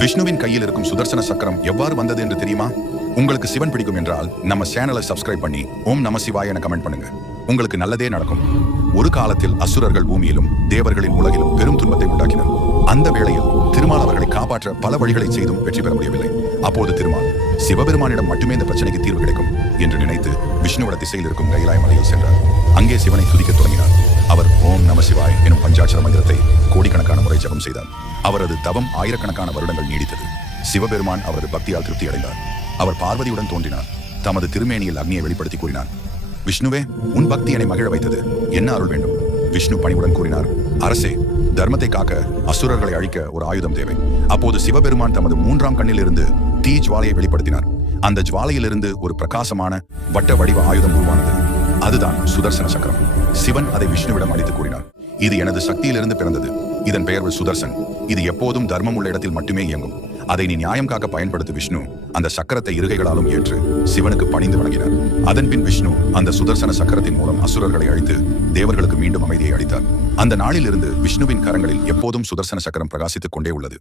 விஷ்ணுவின் கையில் இருக்கும் சுதர்சன சக்கரம் எவ்வாறு வந்தது என்று தெரியுமா? உங்களுக்கு சிவன் பிடிக்கும் என்றால் நம்ம சேனலை சப்ஸ்கிரைப் பண்ணி ஓம் நம சிவாய என கமெண்ட் பண்ணுங்க. உங்களுக்கு நல்லதே நடக்கும். ஒரு காலத்தில் அசுரர்கள் பூமியிலும் தேவர்களின் உலகிலும் பெரும் துன்பத்தை உண்டாக்கினர். அந்த வேளையில் திருமால் அவர்களை காப்பாற்ற பல வழிகளை செய்தும் வெற்றி பெற முடியவில்லை. அப்போது திருமால் சிவபெருமானிடம் மட்டுமே இந்த பிரச்சனைக்கு தீர்வு கிடைக்கும் என்று நினைத்து விஷ்ணுவிட திசையில் இருக்கும் கைலாய மலையில் சென்றார். அங்கே சிவனை துதிக்க தொடங்கினார். அவர் ஓம் நம சிவாய் எனும் பஞ்சாட்சர மந்திரத்தை கோடிக்கணக்கான முறை ஜபம் செய்தார். அவரது தவம் ஆயிரக்கணக்கான வருடங்கள் நீடித்தது. சிவபெருமான் அவரது பக்தியால் திருப்தி அடைந்தார். அவர் பார்வதியுடன் தோன்றினார். தமது திருமேனியில் அக்னியை வெளிப்படுத்தி கூறினார், விஷ்ணுவே, உன் பக்தி என்னை மகிழ வைத்தது. என்ன அருள் வேண்டும்? விஷ்ணு பணிவுடன் கூறினார், அரசே, தர்மத்தை காக்க அசுரர்களை அழிக்க ஒரு ஆயுதம் தேவை. அப்போது சிவபெருமான் தமது 3ஆம் கண்ணில் இருந்து தீ ஜுவாலையை வெளிப்படுத்தினார். அந்த ஜுவாலையிலிருந்து ஒரு பிரகாசமான வட்ட வடிவ ஆயுதம் உருவானது. அதுதான் சுதர்சன சக்கரம். சிவன் அதை விஷ்ணுவிடம் அளித்து கூறினார், இது எனது சக்தியிலிருந்து பிறந்தது. இதன் பெயர் சுதர்சன். இது எப்போதும் தர்மம் உள்ள இடத்தில் மட்டுமே இயங்கும். அதை நீ நியாயம் காக்க பயன்படுத்த. விஷ்ணு அந்த சக்கரத்தை இருகைகளாலும் ஏற்று சிவனுக்கு பணிந்து வணங்கினார். அதன்பின் விஷ்ணு அந்த சுதர்சன சக்கரத்தின் மூலம் அசுரர்களை அழித்து தேவர்களுக்கு மீண்டும் அமைதியை அளித்தார். அந்த நாளில் இருந்து விஷ்ணுவின் கரங்களில் எப்போதும் சுதர்சன சக்கரம் பிரகாசித்துக் கொண்டே உள்ளது.